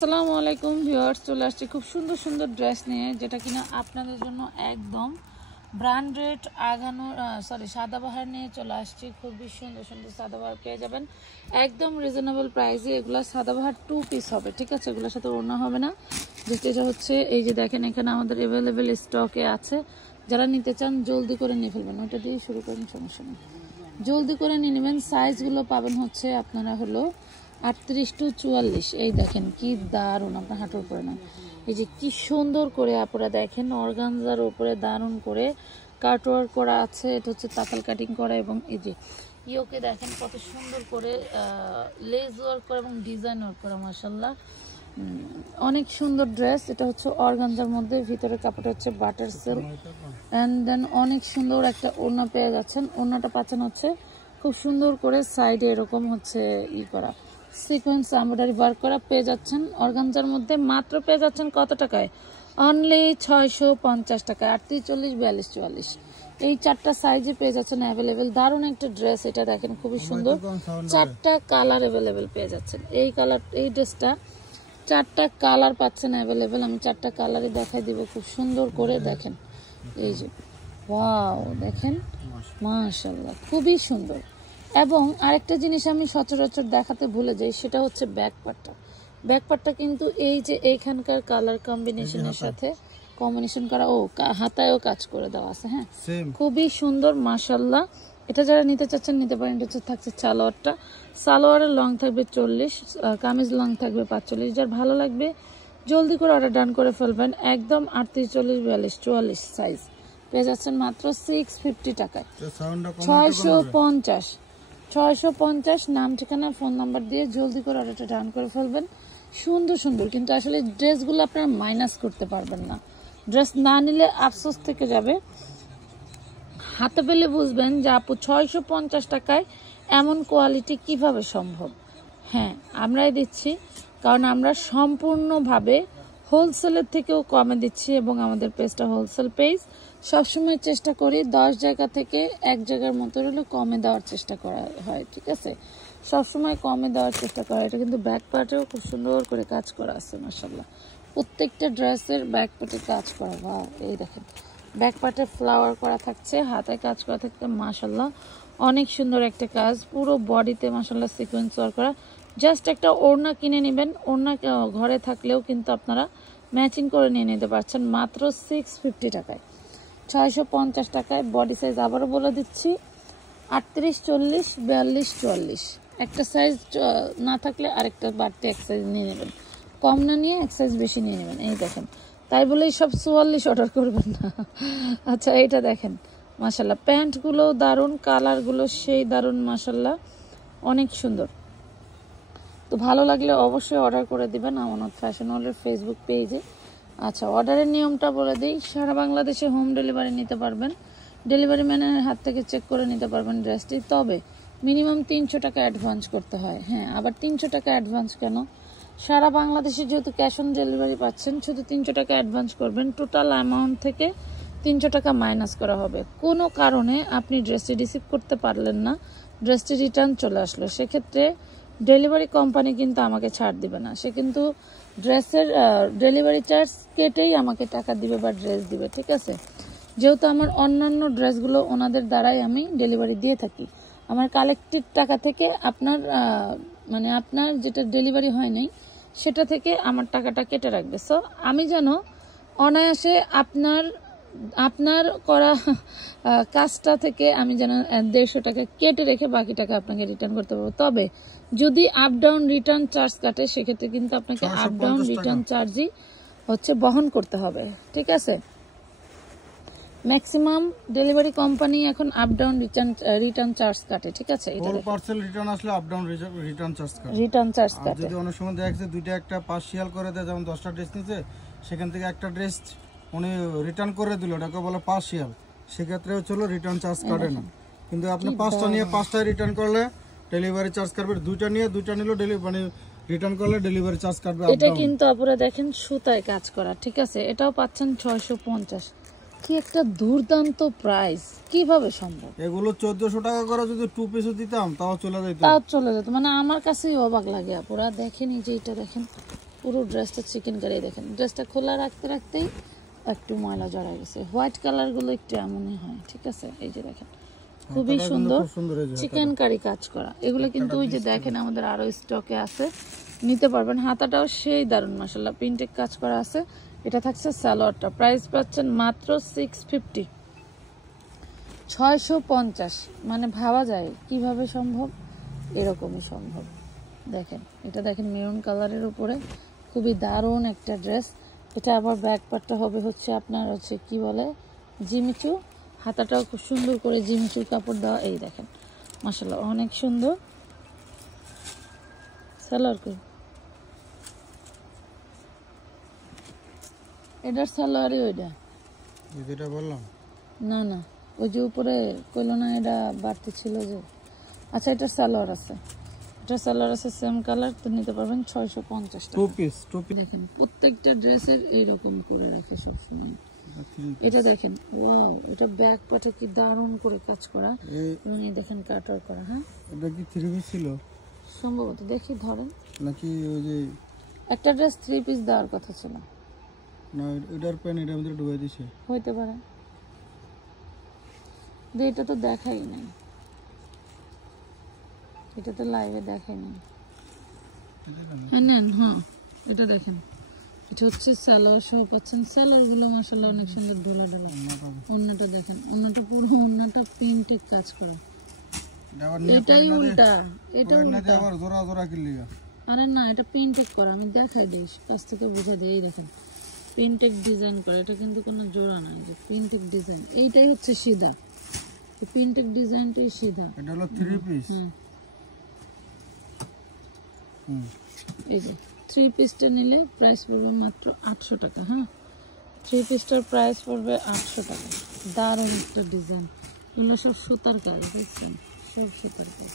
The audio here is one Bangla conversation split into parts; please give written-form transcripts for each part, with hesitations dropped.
আসসালামু আলাইকুম ভিউয়ার্স, চলে আসছি খুব সুন্দর সুন্দর ড্রেস নিয়ে, যেটা কিনা আপনাদের জন্য একদম ব্র্যান্ডেড সাদাবাহার নিয়ে চলে আসছি। খুবই সুন্দর সুন্দর সাদাবাহার পেয়ে যাবেন একদম রিজনেবল প্রাইসে। এগুলো সাদাবাহার 2 পিস হবে, ঠিক আছে? এগুলোর সাথে ওড়না হবে না। যেটা হচ্ছে এই যে দেখেন, এখানে আমাদের অ্যাভেলেবেল স্টকে আছে। যারা নিতে চান জলদি করে নিয়ে ফেলবেন। ওইটা দিয়ে শুরু করেন, সমস্যা নেই, জলদি করে নিয়ে নেবেন। সাইজগুলো পাবেন হচ্ছে আপনারা হলো 38 to 44। এই দেখেন কি দারুণ, আপনার হাঁটুর উপরে না, এই যে কি সুন্দর করে আপনারা দেখেন, অর্গানজার উপরে দারুণ করে কাটওয়ার্ক করা আছে। এটা হচ্ছে তাতাল কাটিং করা, এবং এই যে ইয়োকে দেখেন কত সুন্দর করে লেস ওয়ার্ক করা এবং ডিজাইন ওয়ার্ক করা। মাশাআল্লাহ, অনেক সুন্দর ড্রেস। এটা হচ্ছে অর্গানজার মধ্যে, ভিতরে কাপড়টা হচ্ছে বাটার সিল্ক, অ্যান্ড দেন অনেক সুন্দর একটা ওড়না পেয়ে যাচ্ছেন। ওড়নাটা পাচ্ছেন হচ্ছে খুব সুন্দর করে সাইডে এরকম হচ্ছে করা সিকোয়েন্স এমব্রয়ডারি ওয়ার্ক করা পেয়ে যাচ্ছেন অর্গানজার মধ্যে। মাত্র পেয়ে যাচ্ছেন কত টাকায়? অনলি 650 টাকায়। 38, 40, 42, 44 এই 4টা সাইজে পেয়ে যাচ্ছেন অ্যাভেলেবেল। দারুণ একটা ড্রেস, এটা দেখেন খুবই সুন্দর। 4টা কালার অ্যাভেলেবেল পেয়ে যাচ্ছেন। এই ড্রেসটা 4টা কালার পাচ্ছেন অ্যাভেলেবেল। আমি 4টা কালারই দেখাই দিব খুব সুন্দর করে। দেখেন এই যে, ওয়াও, দেখেন মাশাআল্লাহ, খুবই সুন্দর। এবং আরেকটা জিনিস আমি সচরাচর দেখাতে ভুলে যাই, সেটা হচ্ছে ব্যাকপার্টটা কিন্তু এই যে এইখানকার কালার কম্বিনেশনের সাথে কম্বিনেশন করা, হাতায়ও কাজ করে দেওয়া আছে। হ্যাঁ, খুবই সুন্দর মাশাআল্লাহ। এটা যারা নিতে চাচ্ছেন নিতে পারেন। এটা হচ্ছে থাকছে সালোয়ারের লং থাকবে 40, কামিজ লং থাকবে 45। যার ভালো লাগবে জলদি করে অর্ডার ডান করে ফেলবেন। একদম 38, 40, 42, 44 সাইজ পেয়ে যাচ্ছেন মাত্র 650 টাকায়। 650 নাম, ঠিকানা, ফোন নাম্বার দিয়ে জলদি করে অর্ডারটা ডান করে ফেলবেন। সুন্দর সুন্দর, কিন্তু আসলে ড্রেসগুলো আপনারা মাইনাস করতে পারবেন না। ড্রেস না নিলে আফসোস থেকে যাবে। হাতে পেলে বুঝবেন যে আপু 650 টাকায় এমন কোয়ালিটি কিভাবে সম্ভব। হ্যাঁ, আমরাই দিচ্ছি, কারণ আমরা সম্পূর্ণভাবে হোলসেলের থেকেও কমে দিচ্ছি, এবং আমাদের পেজটা হোলসেল পেজ। সবসময় চেষ্টা করি 10 জায়গা থেকে 1 জায়গার মতো হলে কমে দেওয়ার চেষ্টা করা হয়, ঠিক আছে? সবসময় কমে দেওয়ার চেষ্টা করা। এটা কিন্তু ব্যাক পার্টেও খুব সুন্দর করে কাজ করা আছে মাশাআল্লাহ। প্রত্যেকটা ড্রেসের ব্যাক পার্টে কাজ করা। বাহ, এই দেখেন ব্যাক পার্টে ফ্লাওয়ার করা থাকছে, হাতায় কাজ করা থাকছে মাশাআল্লাহ। অনেক সুন্দর একটা কাজ, পুরো বডিতে মাশাআল্লাহ সিকোয়েন্স ওয়ার্ক করা। জাস্ট একটা ওড়না কিনে নেবেন। ওড়না ঘরে থাকলেও কিন্তু আপনারা ম্যাচিং করে নিয়ে নিতে পারছেন মাত্র 650 টাকায়। 650 টাকায়। বডি সাইজ আবারও বলে দিচ্ছি 38, 40, 42, 44। একটা সাইজ না থাকলে আরেকটা বাড়তি এক সাইজ নিয়ে নেবেন। কম না নিয়ে এক সাইজ বেশি নিয়ে নেবেন। এই দেখেন, তাই বলেই সব 44 অর্ডার করবেন না। আচ্ছা, এইটা দেখেন মাশাআল্লাহ, প্যান্টগুলো দারুণ, কালারগুলো সেই দারুণ মাশাআল্লাহ, অনেক সুন্দর। তো ভালো লাগলে অবশ্যই অর্ডার করে দিবেন আমানত ফ্যাশন ওয়ার্ল্ডের ফেসবুক পেজে। আচ্ছা, অর্ডারের নিয়মটা বলে দিই। সারা বাংলাদেশে হোম ডেলিভারি নিতে পারবেন। ডেলিভারি ম্যানের হাত থেকে চেক করে নিতে পারবেন ড্রেসটি। তবে মিনিমাম 300 টাকা অ্যাডভান্স করতে হয়। হ্যাঁ, আবার 300 টাকা অ্যাডভান্স কেন? সারা বাংলাদেশে যেহেতু ক্যাশ অন ডেলিভারি পাচ্ছেন, শুধু 300 টাকা অ্যাডভান্স করবেন। টোটাল অ্যামাউন্ট থেকে 300 টাকা মাইনাস করা হবে। কোনো কারণে আপনি ড্রেসটি রিসিভ করতে পারলেন না, ড্রেসটি রিটার্ন চলে আসলো, সেক্ষেত্রে ডেলিভারি কোম্পানি কিন্তু আমাকে ছাড় দিবে না। সে কিন্তু ড্রেসের ডেলিভারি চার্জ কেটেই আমাকে টাকা দিবে বা ড্রেস দিবে, ঠিক আছে? যেহেতু আমার অন্যান্য ড্রেসগুলো ওনাদের দ্বারাই আমি ডেলিভারি দিয়ে থাকি, আমার কালেক্টেড টাকা থেকে আপনার যেটা ডেলিভারি হয় নাই সেটা থেকে আমার টাকাটা কেটে রাখবে। সো আমি যেন অনায়াসে আপনার করা কাজটা থেকে আমি যেন 150 টাকা কেটে রেখে বাকি টাকা আপনাকে রিটার্ন করতে পারবো। তবে যদি আপ ডাউন রিটার্ন চার্জ কাটে, সেক্ষেত্রে কিন্তু আপনাকে আপ ডাউন রিটার্ন চার্জই হচ্ছে বহন করতে হবে, ঠিক আছে? ম্যাক্সিমাম ডেলিভারি কোম্পানি এখন আপ ডাউন রিটার্ন চার্জ কাটে, ঠিক আছে? এটা পার্সেল রিটার্ন আসলে আপ ডাউন রিটার্ন চার্জ কাটে। যদি অনেক সময় দেখা যাচ্ছে দুইটা একটা পার্সিয়াল করে দেয়, যেমন 10টা ড্রেস নিতে, সেখান থেকে একটা ড্রেস উনি রিটার্ন করে দিল, ওটাকে বলে পার্সিয়াল, সেক্ষেত্রে হলো রিটার্ন চার্জ কাটে না। কিন্তু আপনি 5টা নিয়ে 5টায় রিটার্ন করলে ডেলিভারি চার্জ কাটবে। 2টা নিয়ে 2টা নিলো রিটার্ন করলে ডেলিভারি চার্জ কাটবে। এটা কিন্তু আপনারা দেখেন সুতায় কাজ করা, ঠিক আছে? এটাও পাচ্ছেন 650। কি একটা দুর্দান্ত প্রাইস, কিভাবে সম্ভব? এগুলো 1400 টাকা করে যদি 2 পিসও দিতাম তাও চলে যেত। মানে আমার কাছেই অবাক লাগে আপুরা। দেখেন এই যে এটা দেখেন পুরো ড্রেসটা চিকেন কারি। দেখেন ড্রেসটা খোলা রাখতে রাখতেই একটু ময়লা জড়া গেছে। হোয়াইট কালারগুলো একটু এমনই হয়, ঠিক আছে। এই যে দেখেন খুবই সুন্দর চিকেন কারি কাজ করা। এগুলো কিন্তু ওই যে দেখেন আমাদের আরো স্টকে আছে, নিতে পারবেন। হাতাটাও সেই দারুণ মাশাআল্লাহ, প্রিন্টেড কাজ করা আছে। এটা থাকছে সালোয়ারটা, প্রাইস পাচ্ছেন মাত্র 650, 650। মানে ভাবা যায় কিভাবে সম্ভব, এরকমই সম্ভব। দেখেন এটা দেখেন মেরুন কালারের উপরে খুবই দারুণ একটা ড্রেস। এটা আবার ব্যাক পার্টটা হবে হচ্ছে আপনার হচ্ছে কি বলে জিমিচু, হাতাটাও খুব সুন্দর করে জিমিচুর কাপড় দেওয়া। এই দেখেন মাশাআল্লাহ অনেক সুন্দর। সালোয়ার কই, এটার সালোয়ারই ওইটা যেটা বললাম না না, ওই যে উপরে কইলো না এটা বাড়তি ছিল যে। আচ্ছা এটার সালোয়ার আছে, এটার সালোয়ার আছে সেম কালার, তো নিতে পারবেন 650 টাকা। টু পিস দেখেন প্রত্যেকটা ড্রেসের এইরকম করে রাখে সবসময়। এটা দেখেন ওয়াও, এটা ব্যাক পাটে কি দারুণ করে কাজ করা, এবং এই দেখেন কাটার করা। হ্যাঁ এটা কি থ্রি পিস ছিল সম্ভবত, দেখি ধরেন নাকি ওই যে একটা ড্রেস 3 পিস দেওয়ার কথা ছিল না, এটার প্যান এটার মধ্যে ঢুকে দিছে, হইতে পারে। এটা তো দেখাই নাই, এটা তো লাইভে দেখাই নাই। হ্যাঁ নেন, হ্যাঁ এটা দেখেন, এটা হচ্ছে সালোয়ার সহ পাচ্ছেন। সালোয়ার গুলো মাশাআল্লাহ অনেক সুন্দর ঢোলা ঢোলা। ওন্নাটা দেখেন, ওন্নাটা পুরো ওন্নাটা প্রিন্টেড কাজ করা। এটাই উল্টা, এটা উল্টা আবার জোড়া জোড়া কিলিয়া। আরে না, এটা প্রিন্টেড করা, আমি দেখাই দিই কাছ থেকে বুঝা দেই। এই দেখেন প্রিন্টেড ডিজাইন করা, এটা কিন্তু কোনো জোড়া না, যে প্রিন্টেড ডিজাইন। এইটাই হচ্ছে সিধা, এই প্রিন্টেড ডিজাইনটাই সিধা। এটা হলো থ্রি পিস। এই যে 3 পিসটা নিলে প্রাইস পড়বে মাত্র 800 টাকা। হ্যাঁ 3 পিসটার প্রাইস পড়বে 800 টাকা। দারুণ একটা ডিজাইন, এগুলো সব সুতার কাজ, বুঝছেন, সব সুতার কাজ।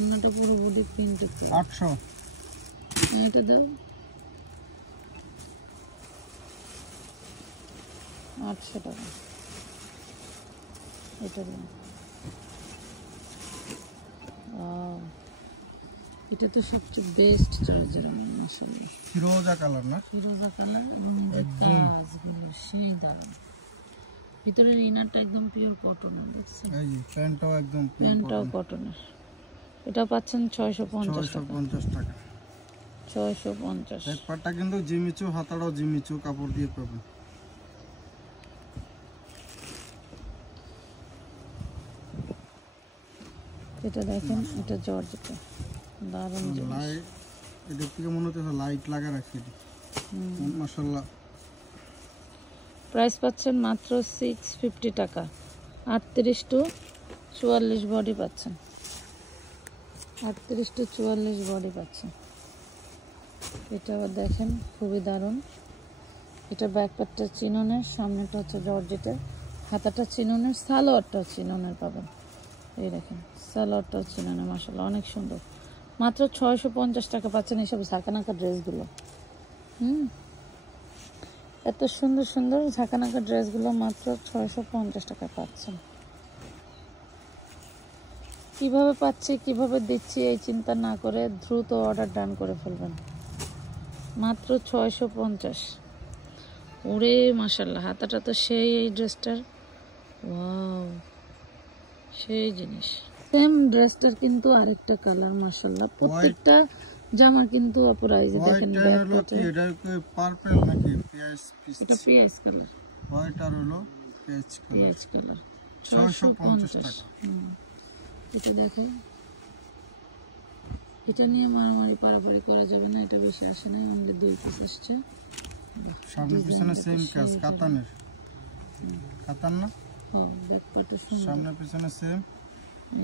ওনাটা পুরো বডি প্রিন্টেড। 800, এটা দাও 800 টাকা। এটা দাও, এটা তো সবচেয়ে বেস্ট চার্জার আসলে। ফিরোজা কালার না, ফিরোজা কালার, এবং যে কাজগুলো সেই দারুণ। ভিতরের ইনারটা একদম পিওর কটনের, দেখছেন। এই যে প্যান্টটাও একদম প্যান্টটাও কটনের। এটা পাচ্ছেন 650 টাকা। 650। এক পাটটা কিন্তু জিমিচু, হাতাটাও জিমিচু কাপড় দিয়ে পাবেন। এটা দেখেন, এটা জর্জেটা দারুণ জিনিস। এটা থেকে মনে হচ্ছে লাইট লাগা রাখছে মাশাআল্লাহ। প্রাইস পাচ্ছেন মাত্র 650 টাকা। 38 টু 44 বডি পাচ্ছেন, 38 টু 44 বডি পাচ্ছেন। এটা আবার দেখেন খুবই দারুণ। এটা ব্যাক পার্টটা চিননের, সামনেটা হচ্ছে জর্জেটের, হাতাটা চিননের, সালোয়ারটাও চিননের পাবেন। এই দেখেন সালোয়ারটাও চিননের, মাশাআল্লাহ অনেক সুন্দর। মাত্র 650 টাকা পাচ্ছেন এইসব ঝাঁকানাকা ড্রেসগুলো। এত সুন্দর সুন্দর ঝাঁকানাকা ড্রেসগুলো মাত্র 650 টাকা পাচ্ছেন। কিভাবে পাচ্ছি, কিভাবে দিচ্ছি এই চিন্তা না করে দ্রুত অর্ডার ডান করে ফেলবেন। মাত্র 650। ওরে মাশাআল্লাহ, হাতাটা তো সেই, এই ড্রেসটার ওয়াও সেই জিনিস। সেম ড্রেসটার কিন্তু আরেকটা কালার মাশাআল্লাহ। প্রত্যেকটা জামা কিন্তু অপরাইজ দেখেন। এটা কি পার্পল নাকি পিএস পিস? এটা পিএস কালার, হোয়াইট আর হলো পিএস কালার। 650 টাকা। এটা দেখো, এটা নিয়ে মারামারি পারাপারি করা যাবে না, এটা বেশি আসে না, অনলি 2 পিস আসছে। সামনে পিছনে সেম কাজ, কাতানের, কাতান না? হ্যাঁ ব্যাক পার্টে সামনে পিছনে সেম।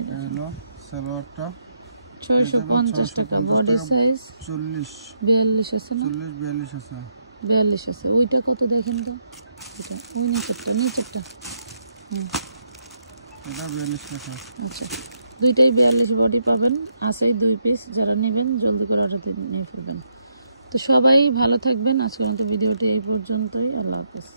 এটা হলো সালোয়ারটা 650 টাকা। বডি সাইজ 40 42 আছে না? 40 42 আছে। 42 আছে। ওইটা কত দেখেন তো, এটা নিচেরটা, নিচেরটা। এটা 42 টাকা। আচ্ছা দুইটাই 42 বডি পাবেন, আছে 2 পিস। যারা নেবেন জলদি করে অর্ডার নিয়ে ফেলবেন। তো সবাই ভালো থাকবেন। আজকের মতো ভিডিওটি এই পর্যন্তই। আল্লাহ হাফেজ।